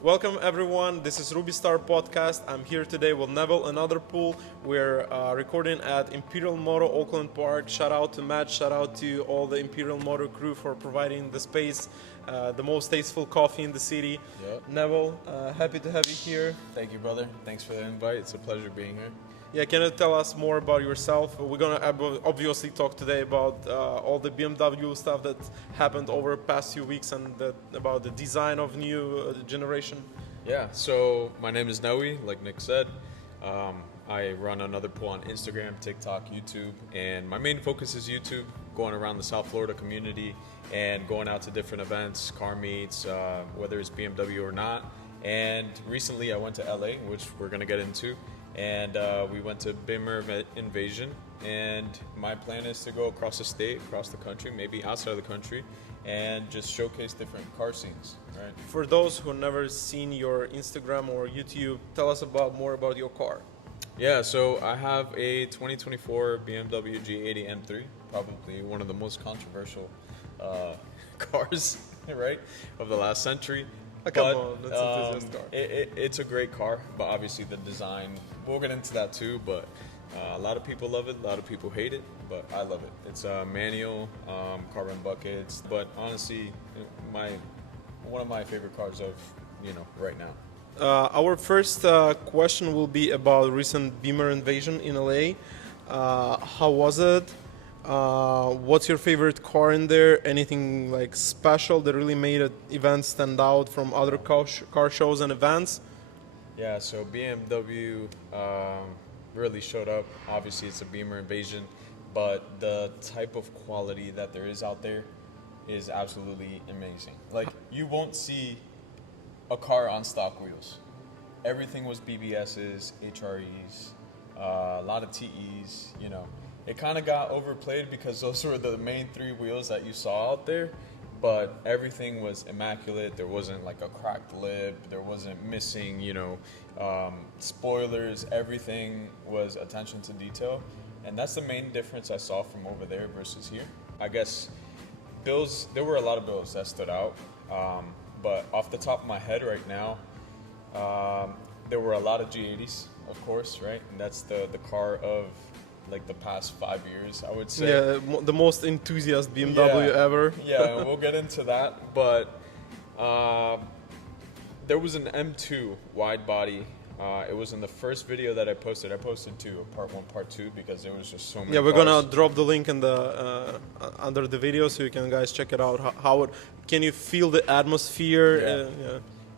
Welcome everyone, this is Ruby Star Podcast. I'm here today with Newil, Anotherpull. We're recording at Imperial Moto Oakland Park. Shout out to Matt, shout out to all the Imperial Moto crew for providing the space, the most tasteful coffee in the city. Yep. Newil, happy to have you here. Thank you, brother. Thanks for the invite. It's a pleasure being here. Yeah, can you tell us more about yourself? We're gonna obviously talk today about all the BMW stuff that happened over the past few weeks and about the design of new generation. Yeah, so my name is Newil, like Nick said. I run Anotherpull on Instagram, TikTok, YouTube, and my main focus is YouTube, going around the South Florida community and going out to different events, car meets, whether it's BMW or not. And recently I went to LA, which we're gonna get into. And we went to Bimmer Invasion, and my plan is to go across the state, across the country, maybe outside of the country, and just showcase different car scenes, right? For those who never seen your Instagram or YouTube, tell us more about your car. Yeah, so I have a 2024 BMW G80 M3, probably one of the most controversial cars, right, of the last century. Come on, that's an Enthusiast car. It's a great car, but obviously the design, we'll get into that too, but a lot of people love it, a lot of people hate it, but I love it. It's a manual, carbon buckets, but honestly, one of my favorite cars of, right now. Our first question will be about recent Bimmer Invasion in LA. How was it? What's your favorite car in there? Anything like special that really made an event stand out from other car shows and events? Yeah, so BMW really showed up. Obviously, it's a Bimmer Invasion, but the type of quality that there is out there is absolutely amazing. Like, you won't see a car on stock wheels. Everything was BBSs, HREs, a lot of TEs, It kind of got overplayed because those were the main three wheels that you saw out there, but everything was immaculate. There wasn't like a cracked lip. There wasn't missing, spoilers. Everything was attention to detail, and that's the main difference I saw from over there versus here. I guess there were a lot of bills that stood out, but off the top of my head right now, there were a lot of G80s, of course, right? And that's the car of like the past 5 years, I would say. Yeah, the most enthusiast BMW ever. Yeah, we'll get into that. But there was an M2 wide body. It was in the first video that I posted. I posted two, part one, part two, because there was just so many. Yeah, we're cars. gonna drop the link in the under the video so you can guys check it out. Can you feel the atmosphere?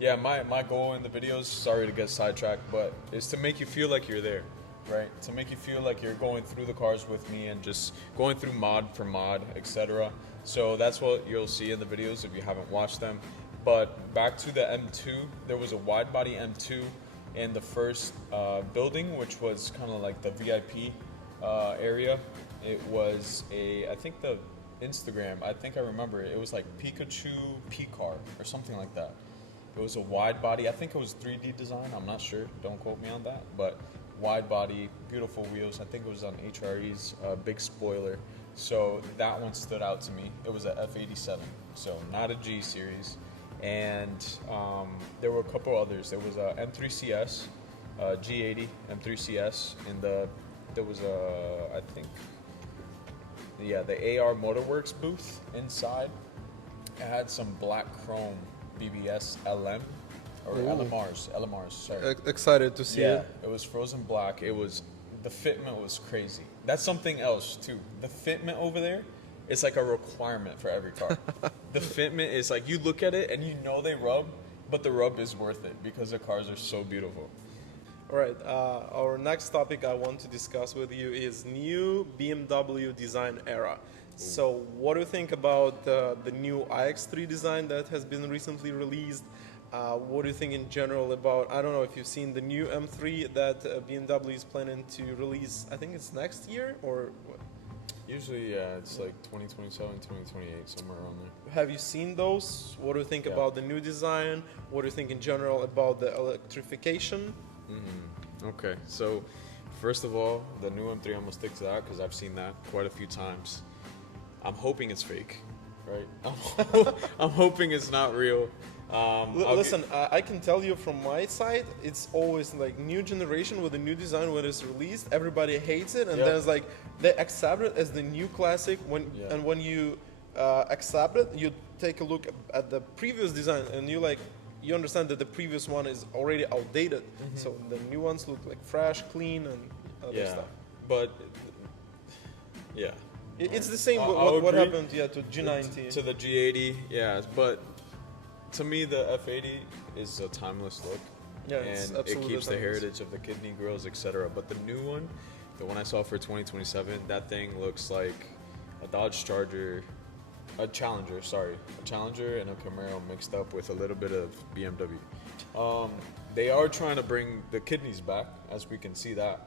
Yeah, my goal in the videos, sorry to get sidetracked, but is to make you feel like you're there. Right, to make you feel like you're going through the cars with me and just going through mod for mod, etc. So that's what you'll see in the videos if you haven't watched them. But back to the M2, there was a wide body M2 in the first building, which was kind of like the VIP area. It was I think I remember it. It was like Pikachu P-Car or something like that. It was a wide body. I think it was 3D design. I'm not sure. Don't quote me on that. But wide body, beautiful wheels. I think it was on HRE's, big spoiler. So that one stood out to me. It was a F87, so not a G series. And there were a couple others. There was a M3 CS, G80 M3 CS, and there was the AR Motorworks booth inside. It had some black chrome BBS LM. Or LMRs, sorry. Excited to see it. It was frozen black. The fitment was crazy. That's something else too. The fitment over there is like a requirement for every car. The fitment is like, you look at it and you know they rub, but the rub is worth it because the cars are so beautiful. All right, our next topic I want to discuss with you is new BMW design era. So what do you think about the new iX3 design that has been recently released? What do you think in general about, I don't know if you've seen the new M3 that BMW is planning to release, I think it's next year or what? Usually, yeah, it's like 2027, 2028, somewhere around there. Have you seen those? What do you think about the new design? What do you think in general about the electrification? Okay, so first of all, the new M3, I'm going to stick to that because I've seen that quite a few times. I'm hoping it's fake, right? I'm hoping it's not real. Listen, I can tell you from my side, it's always like new generation with a new design when it's released, everybody hates it, and Yep. then it's like they accept it as the new classic. Yeah. And when you accept it, you take a look at the previous design, and you understand that the previous one is already outdated. So the new ones look like fresh, clean, and other Yeah, stuff. but yeah. It's the same. I'll What agree. happened? Yeah, to G90. To the G80, yeah, but to me the F80 is a timeless look. Yeah, it's and it absolutely keeps the timeless. heritage of the kidney grills, etc. But the new one, the one I saw for 2027, that thing looks like a Dodge Charger, a Challenger and a Camaro mixed up with a little bit of BMW. They are trying to bring the kidneys back, as we can see that.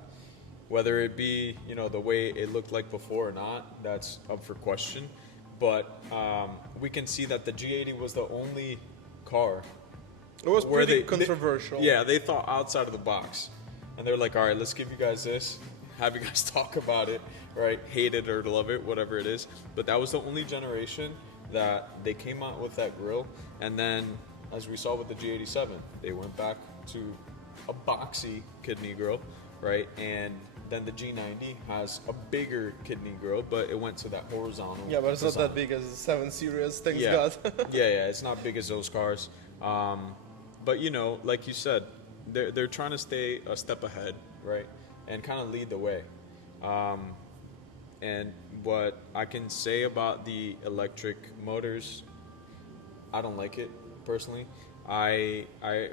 Whether it be, the way it looked like before or not, that's up for question. But we can see that the G80 was the only car. It was where pretty controversial. They thought outside of the box. And they're like, all right, let's give you guys this, have you guys talk about it, right? Hate it or love it, whatever it is. But that was the only generation that they came out with that grill. And then, as we saw with the G87, they went back to a boxy kidney grill, right? And then the G90 has a bigger kidney grill, but it went to that horizontal. Yeah, but it's not design. that big as the 7 Series things Yeah. got. yeah, it's not big as those cars. But like you said, they're trying to stay a step ahead, right, and kind of lead the way. And what I can say about the electric motors, I don't like it personally. I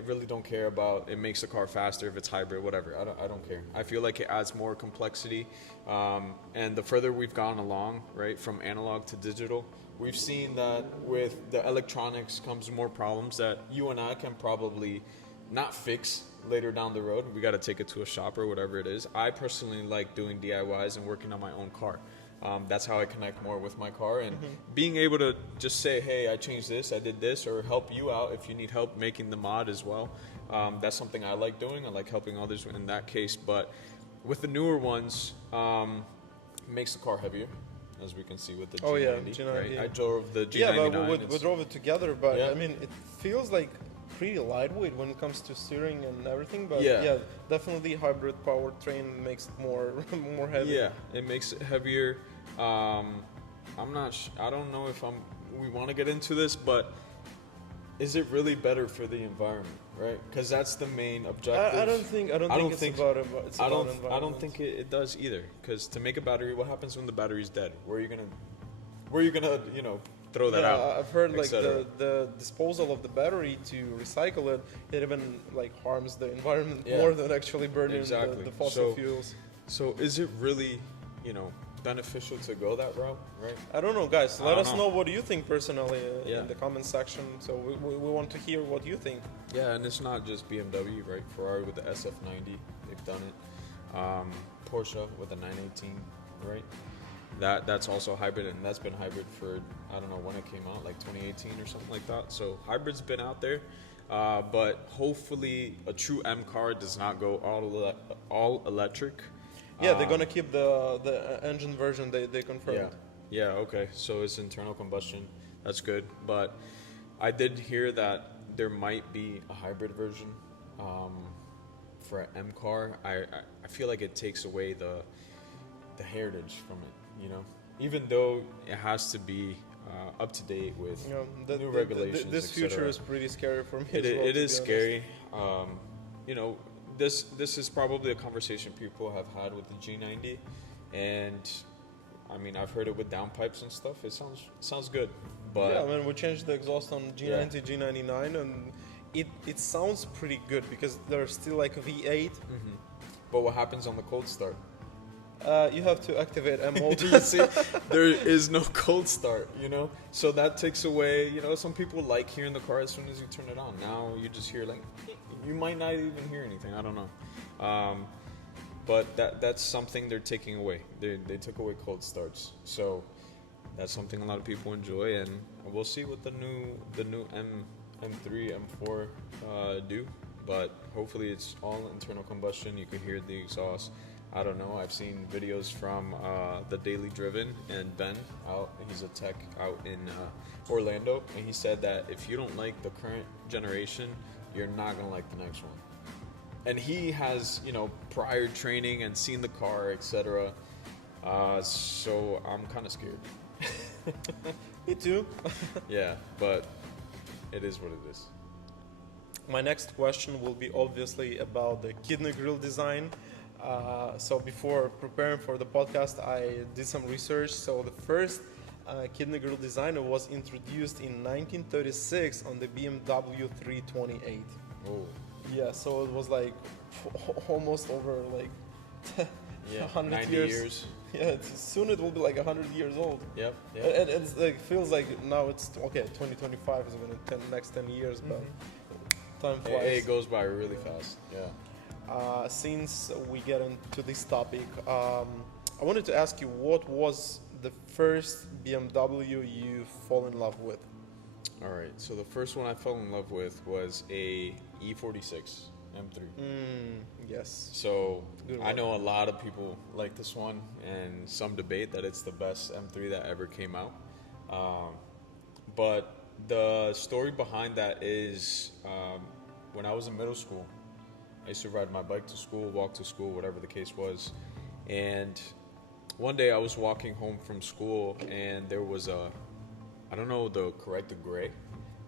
really don't care about it makes the car faster if it's hybrid, whatever. I don't care. I feel like it adds more complexity. And the further we've gone along, right, from analog to digital, we've seen that with the electronics comes more problems that you and I can probably not fix later down the road. We got to take it to a shop or whatever it is. I personally like doing DIYs and working on my own car. That's how I connect more with my car, and being able to just say, hey, I changed this, I did this, or help you out if you need help making the mod as well. That's something I like doing. I like helping others in that case. But with the newer ones, it makes the car heavier, as we can see with the G90. Oh, yeah, G90. Right? I drove the G99. Yeah, but we drove it together. But Yeah. I mean, it feels like pretty lightweight when it comes to steering and everything. But Yeah. definitely hybrid powertrain makes it more more heavy. Yeah, it makes it heavier. I'm not. I don't know if we want to get into this, but is it really better for the environment, right? Because that's the main objective. I don't think it's about environment. I don't think it does either. Because to make a battery, what happens when the battery's dead? Where are you gonna throw that out? I've heard like etc.? the disposal of the battery to recycle it, it even like harms the environment Yeah. more than actually burning Exactly. the fossil So- fuels. So is it really, beneficial to go that route, right? I don't know, guys. I Let don't us know. know what you think personally Yeah. in the comment section. So we want to hear what you think. Yeah, and it's not just BMW, right? Ferrari with the SF90, they've done it. Porsche with the 918, right? That's also hybrid, and that's been hybrid for, I don't know when it came out, like 2018 or something like that. So hybrid's been out there, but hopefully a true M car does not go all electric. Yeah, they're gonna keep the engine version they confirmed. Yeah, okay. So it's internal combustion. That's good. But I did hear that there might be a hybrid version for an M car. I feel like it takes away the heritage from it, Even though it has to be up to date with new regulations, This etc. future is pretty scary for me. It, as well, it to is be scary. This is probably a conversation people have had with the G90, and I mean I've heard it with downpipes and stuff. It sounds good, but yeah, I mean we changed the exhaust on G90, G99, and it sounds pretty good because there's still like a V8. But what happens on the cold start? You have to activate M mode. You see, there is no cold start, So that takes away, some people like hearing the car as soon as you turn it on. Now you just hear like, you might not even hear anything. I don't know. But that's something they're taking away. They took away cold starts. So that's something a lot of people enjoy, and we'll see what the new M3, M4 do. But hopefully it's all internal combustion. You can hear the exhaust. I don't know. I've seen videos from the Daily Driven and Ben out. He's a tech out in Orlando, and he said that if you don't like the current generation, you're not gonna like the next one. And he has, you know, prior training and seen the car, etc. So I'm kind of scared. Me too. Yeah, but it is what it is. My next question will be obviously about the kidney grill design. So before preparing for the podcast, I did some research. So the first kidney grill design was introduced in 1936 on the BMW 328. Oh. Yeah, so it was like almost over like Yeah, 100 90 years. Yeah, soon it will be like 100 years old. Yep. And it's like feels like now it's okay. 2025 is going to next 10 years, but time flies. It goes by really fast. Yeah. Since we get into this topic, I wanted to ask you, what was the first BMW you fall in love with? All right. So the first one I fell in love with was a E46 M3. Yes. So Good I one. know a lot of people like this one, and some debate that it's the best M3 that ever came out. But the story behind that is when I was in middle school, I used to ride my bike to school, walk to school, whatever the case was. And one day I was walking home from school, and there was I don't know the correct gray,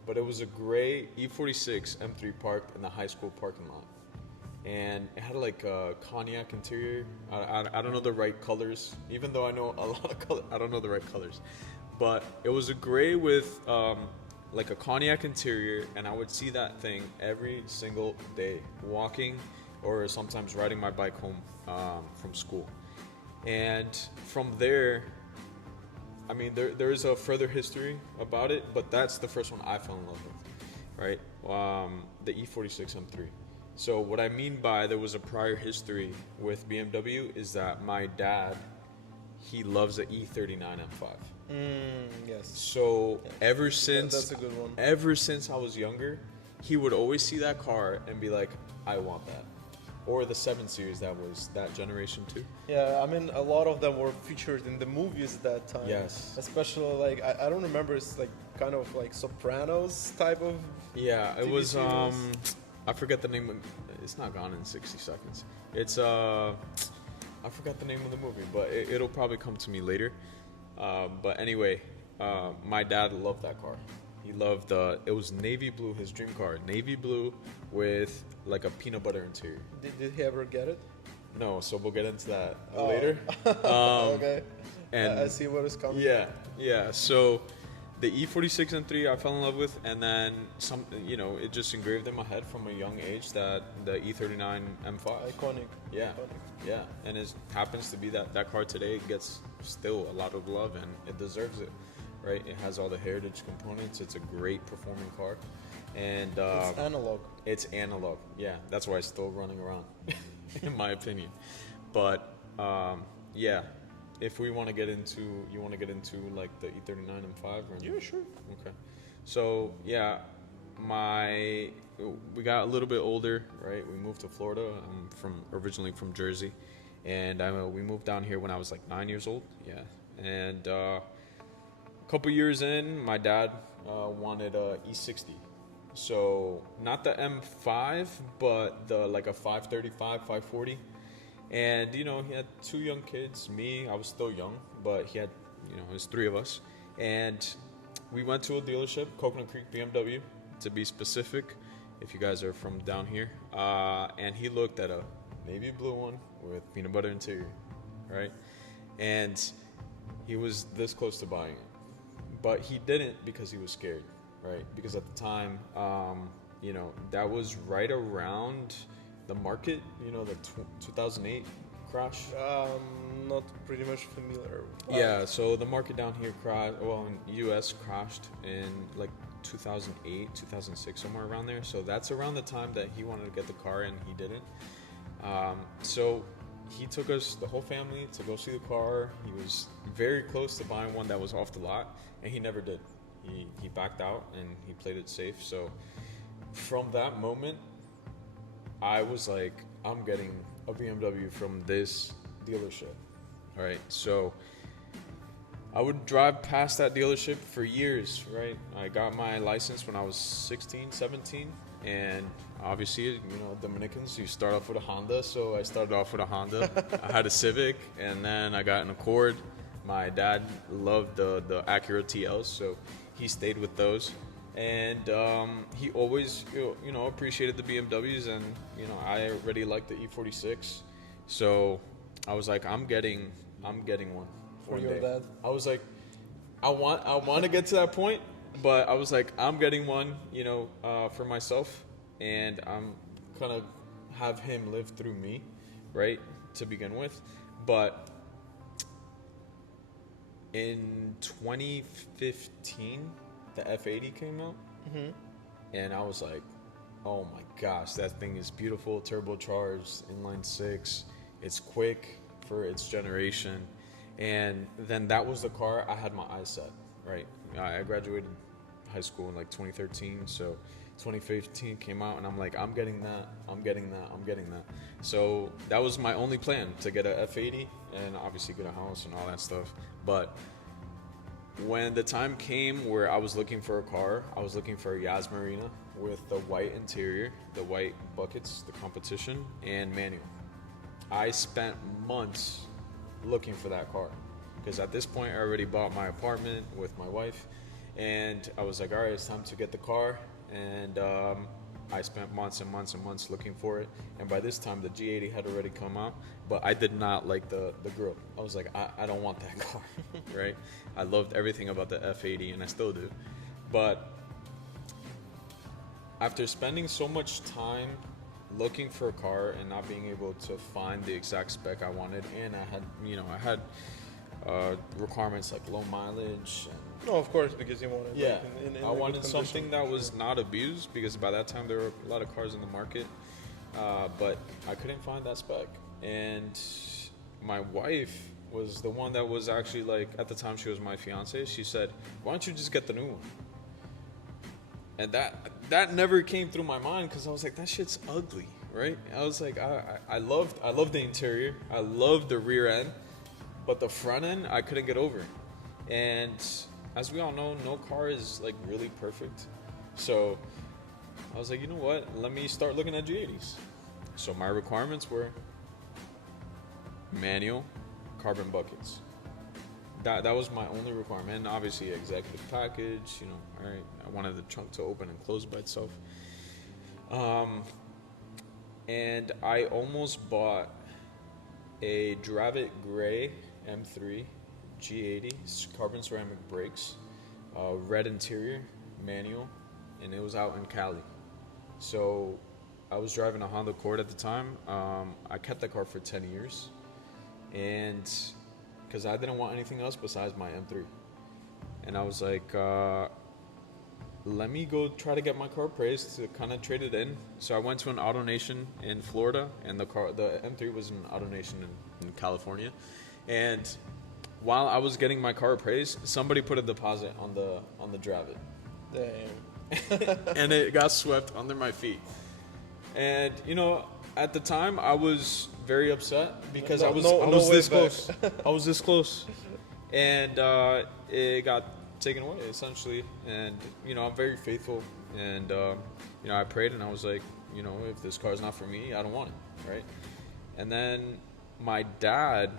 but it was a gray E46 M3 parked in the high school parking lot. And it had like a cognac interior. I don't know the right colors, even though I know a lot of colors. I don't know the right colors. But it was a gray with like a cognac interior, and I would see that thing every single day, walking or sometimes riding my bike home from school. And from there, I mean, there is a further history about it, but that's the first one I fell in love with, right? The E46 M3. So what I mean by there was a prior history with BMW is that my dad, he loves the E39 M5. Yes. So ever since that's a good one. Ever since I was younger, he would always see that car and be like, I want that. Or the 7 Series, that was that generation too. Yeah, I mean, a lot of them were featured in the movies that time. Yes. Especially like I don't remember. It's like kind of like Sopranos type of. Yeah, it TV was series. I forget the name of, it's not Gone in 60 Seconds. It's I forgot the name of the movie, but it'll probably come to me later. But anyway, my dad loved that car. He loved it was navy blue, his dream car, navy blue with like a peanut butter interior. Did he ever get it? No, so we'll get into that later. Okay. And I see where it's coming. yeah. So the E46 M3 I fell in love with, and then some, you know, it just engraved in my head from a young age that the E39 M5. Iconic. Yeah, Iconic. yeah, and it happens to be that car today gets still a lot of love, and it deserves it, right? It has all the heritage components. It's a great performing car, and It's analog. it's analog. Yeah, that's why it's still running around, in my opinion. But yeah, if we want to get into, you want to get into like the E39 M5? Or Yeah, sure. Okay. So yeah, we got a little bit older, right? We moved to Florida. I'm originally from Jersey, and we moved down here when I was like 9 years old. Yeah, and a couple years in, my dad wanted a E60. So not the M5, but the like a 535, 540. And, you know, he had 2 young kids, me, I was still young, but he had, you know, his 3 of us. And we went to a dealership, Coconut Creek BMW, to be specific, if you guys are from down here. And he looked at a navy blue one with peanut butter interior, right? And he was this close to buying it. But he didn't because he was scared, right? Because at the time, you know, that was right around the market, you know, the 2008 crash. Not pretty much familiar. Yeah, so the market down here crashed, well, in US crashed in like 2008, 2006, somewhere around there. So that's around the time that he wanted to get the car and he didn't. So he took us, the whole family, to go see the car. He was very close to buying one that was off the lot, and he never did. He backed out and he played it safe. So from that moment, I was like, I'm getting a BMW from this dealership. All right, so I would drive past that dealership for years, right? I got my license when I was 16, 17, and obviously, you know, Dominicans, you start off with a Honda, so I started off with a Honda. I had a Civic, and then I got an Accord. My dad loved the Acura TLs, so he stayed with those. And he always, you know, appreciated the BMWs, and, you know, I already liked the E46. So I was like, I'm getting one. For your dad? I was like, I want to get to that point, but I was like, I'm getting one, you know, for myself, and I'm gonna have him live through me, right, to begin with. But in 2015, the F80 came out, and I was like, oh my gosh, that thing is beautiful, turbocharged, inline six, it's quick for its generation. And then that was the car I had my eyes set, right? I graduated high school in like 2013, so 2015 came out, and I'm like, I'm getting that. So that was my only plan, to get a F80 and obviously get a house and all that stuff. But when the time came where I was looking for a car, I was looking for a Yas Marina with the white interior, the white buckets, the competition, and manual. I spent months looking for that car, because at this point I already bought my apartment with my wife, and I was like, all right, it's time to get the car. And I spent months and months and months looking for it, and by this time the G80 had already come out, but I did not like the grille. I was like, I don't want that car. Right? I loved everything about the F80, and I still do, but after spending so much time looking for a car and not being able to find the exact spec I wanted, and I had requirements like low mileage. And, no, of course, because you wanted. yeah, like, in I wanted good something condition. that was not abused, because by that time there were a lot of cars in the market, but I couldn't find that spec. And my wife was the one that was actually, like, at the time she was my fiance. She said, "Why don't you just get the new one?" And that never came through my mind, because I was like, that shit's ugly, right? I was like, I loved the interior, I loved the rear end, but the front end I couldn't get over. And as we all know, no car is like really perfect. So I was like, you know what? Let me start looking at G80s. So my requirements were manual, carbon buckets. That was my only requirement. And obviously executive package, you know, all right, I wanted the trunk to open and close by itself. And I almost bought a Dravit Gray M3 G80, carbon ceramic brakes, red interior, manual, and it was out in Cali. So I was driving a Honda Accord at the time. I kept that car for 10 years, and because I didn't want anything else besides my M3. And I was like, let me go try to get my car appraised to kind of trade it in. So I went to an Auto Nation in Florida, and the M3 was an Auto Nation in California. And while I was getting my car appraised, somebody put a deposit on the Dravit. Damn. And it got swept under my feet. And, you know, at the time I was very upset, because I was this close. I was this close. And it got taken away, essentially. And, you know, I'm very faithful. And, you know, I prayed, and I was like, you know, if this car's not for me, I don't want it, right? And then my dad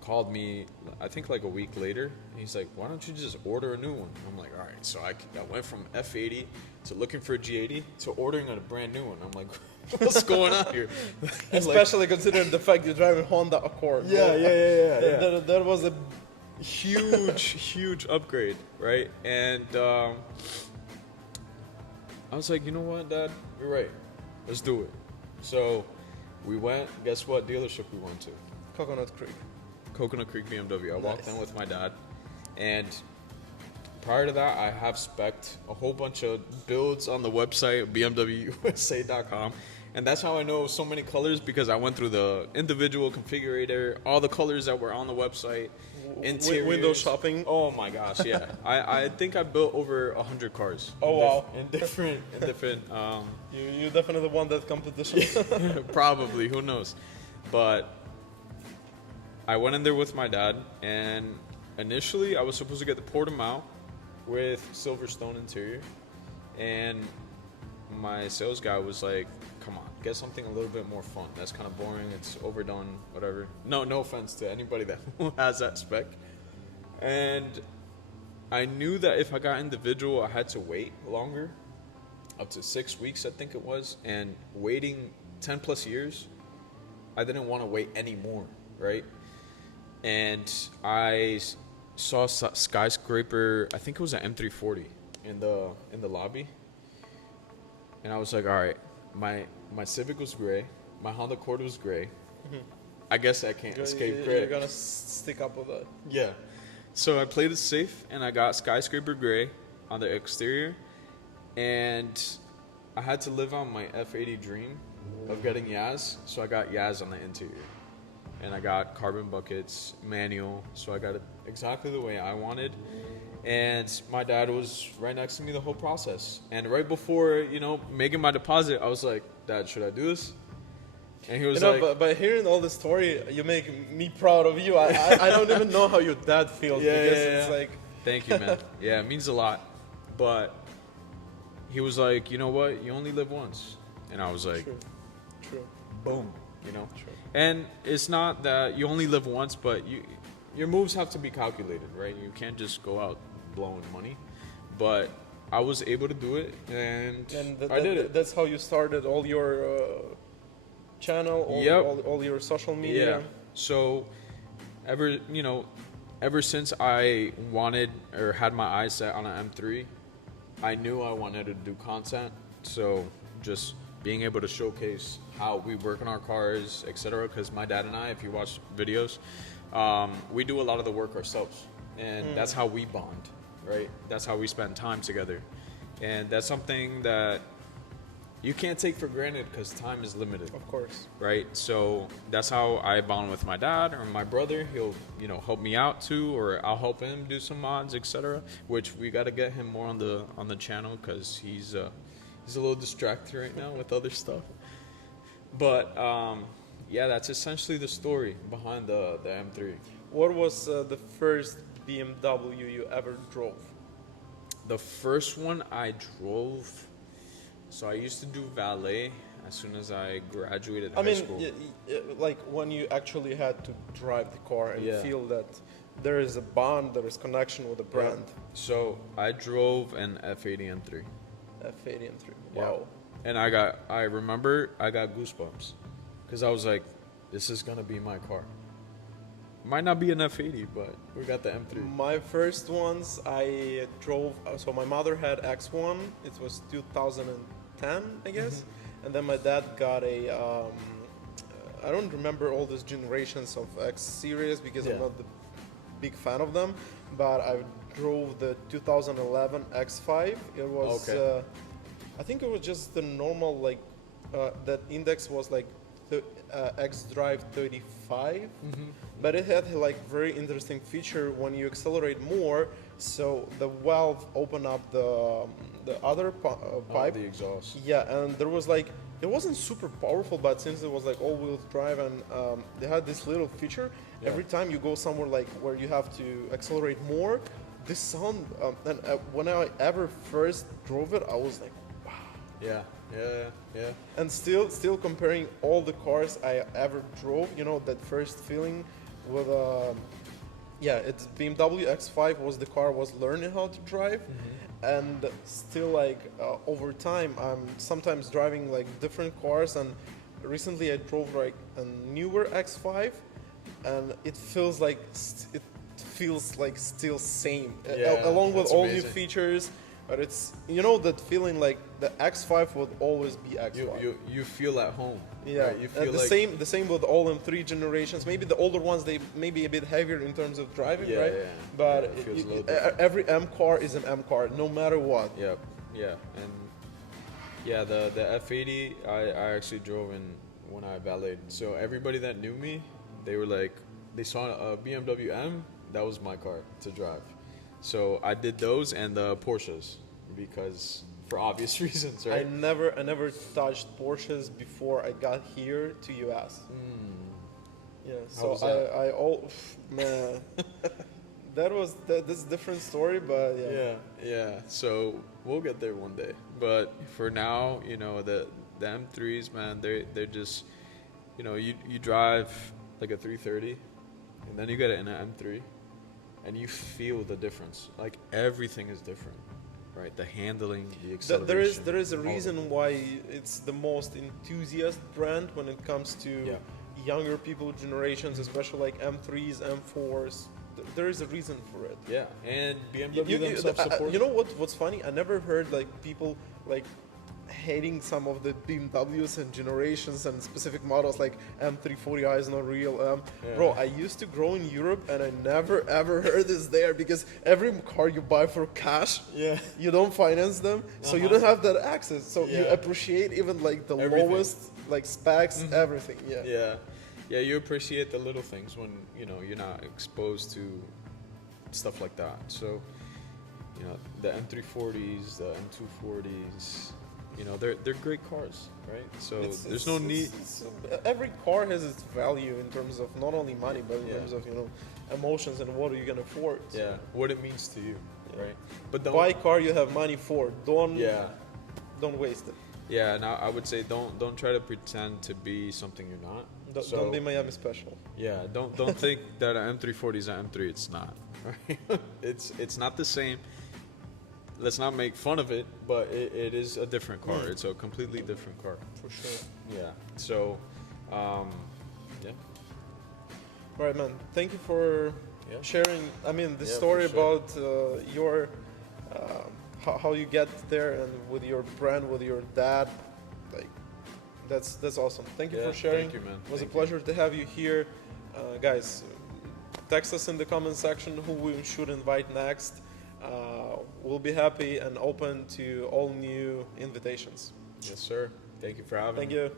called me, I think like a week later, and he's like, why don't you just order a new one? I'm like, all right. So I went from F80 to looking for a G80 to ordering a brand new one. I'm like, what's going on here? Especially considering the fact you're driving Honda Accord. Yeah. That was a huge upgrade, right? And I was like, you know what, Dad? You're right. Let's do it. So we went. Guess what dealership we went to? Coconut Creek. Coconut Creek BMW. I walked Nice. in with my dad, and prior to that, I have spec'd a whole bunch of builds on the website, bmwusa.com, and that's how I know so many colors, because I went through the individual configurator, all the colors that were on the website, window shopping. Oh my gosh, yeah. I think I built over 100 cars. Oh wow! In different. You definitely won that competition. Probably, who knows? But I went in there with my dad, and initially I was supposed to get the Portimao with Silverstone interior, and my sales guy was like, "Come on, get something a little bit more fun. That's kind of boring. It's overdone, whatever." No offense to anybody that has that spec. And I knew that if I got individual, I had to wait longer, up to 6 weeks, I think it was, and waiting 10 plus years, I didn't want to wait anymore, right? And I saw skyscraper, I think it was an M340 in the lobby, and I was like, all right, my Civic was gray, my Honda Accord was gray. I guess I can't escape gray. You're gonna stick up with that. Yeah. So I played it safe, and I got skyscraper gray on the exterior, and I had to live on my F80 dream of getting Yaz, so I got Yaz on the interior. And I got carbon buckets, manual, so I got it exactly the way I wanted. And my dad was right next to me the whole process. And right before, making my deposit, I was like, "Dad, should I do this?" And he was like, but by hearing all the story, you make me proud of you. I don't even know how your dad feels, it's like... Thank you, man. Yeah, it means a lot. But he was like, "You know what? You only live once." And I was like, True. Boom, True. And it's not that you only live once, but your moves have to be calculated, right? You can't just go out blowing money. But I was able to do it, and I did it. That's how you started all your channel, all your social media. Yeah. So ever since I wanted or had my eyes set on an M3, I knew I wanted to do content. So just being able to showcase how we work on our cars, etc. Because my dad and I, if you watch videos, we do a lot of the work ourselves, and that's how we bond, right? That's how we spend time together, and that's something that you can't take for granted because time is limited. Of course. Right? So that's how I bond with my dad or my brother. He'll, help me out too, or I'll help him do some mods, etc. Which we got to get him more on the channel because he's a little distracted right now with other stuff. But that's essentially the story behind the M3. What was the first BMW you ever drove? The first one I drove. So I used to do valet as soon as I graduated high school. Like when you actually had to drive the car and feel that there is a bond, there is connection with the brand. So I drove an F80 M3. F80 M3. Yeah. Wow. And I remember I got goosebumps because I was like, this is gonna be my car. Might not be an F80, but we got the M3. My first ones I drove. So my mother had X1. It was 2010, I guess. And then my dad got a. I don't remember all these generations of X series because I'm not the big fan of them. But I drove the 2011 X5. It was. I think it was just the normal that index was like X Drive 35. But it had very interesting feature when you accelerate more. So the valve opened up the other pipe. The exhaust. Yeah, and there was it wasn't super powerful, but since it was all-wheel drive and they had this little feature, every time you go somewhere where you have to accelerate more, this sound. And when I ever first drove it, I was like, wow. Yeah. And still comparing all the cars I ever drove, that first feeling with it's BMW X5 was the car I was learning how to drive, and still over time I'm sometimes driving different cars, and recently I drove a newer X5, and it feels still same along with all new features. But it's that feeling the X5 would always be X5. You feel at home. Yeah, right? You feel the same with all M3 generations. Maybe the older ones they may be a bit heavier in terms of driving, right? Yeah. But it feels a little bit. Every M car is an M car, no matter what. Yep. Yeah, and the F80 I actually drove in when I valeted. So everybody that knew me, they were like, they saw a BMW M, That was my car to drive. So I did those and the Porsches because for obvious reasons, right? I never touched Porsches before I got here to US. Yeah, so was that? Man, that's a different story, but yeah. Yeah. So we'll get there one day. But for now, you know, the M3s, man, they're just, you know, you drive like a 330, and then you get it in an M3, and you feel the difference. Like everything is different, right? The handling, the acceleration. There is a all of it. reason why it's the most enthusiast brand when it comes to Yeah. younger people generations, especially like M3s, M4s. There is a reason for it. Yeah, and BMW themselves support. You know what's funny? I never heard like people like hating some of the BMWs and generations and specific models like M340i is not real. Bro, I used to grow in Europe and I never ever heard this there because every car you buy for cash, Yeah. you don't finance them, so you don't have that access. So you Yeah. appreciate even like the Everything. lowest like specs, everything. Yeah, you appreciate the little things when, you know, you're not exposed to stuff like that. So, you know, the M340s, the M240s, you know, they're great cars, right? So there's no need. Every car has its value in terms of not only money, but in Yeah. terms of, you know, emotions and what you can afford. So Yeah, what it means to you, right? But buy a car you have money for. Don't waste it. Yeah. Now I would say don't try to pretend to be something you're not. Don't be Miami special. Yeah, don't think that an M340 is an M3. It's not. Right? it's not the same. Let's not make fun of it, but it is a different car. It's a completely different car. For sure. Yeah. So, yeah. All right, man. Thank you for sharing. I mean, the Yeah, story for sure. about your how you get there and with your brand, with your dad. Like, that's awesome. Thank you Yeah, for sharing. thank you, man. It was Thank a pleasure to have you here, guys. Text us in the comment section who we should invite next. We'll be happy and open to all new invitations. Yes, sir. Thank you for having me. Thank you.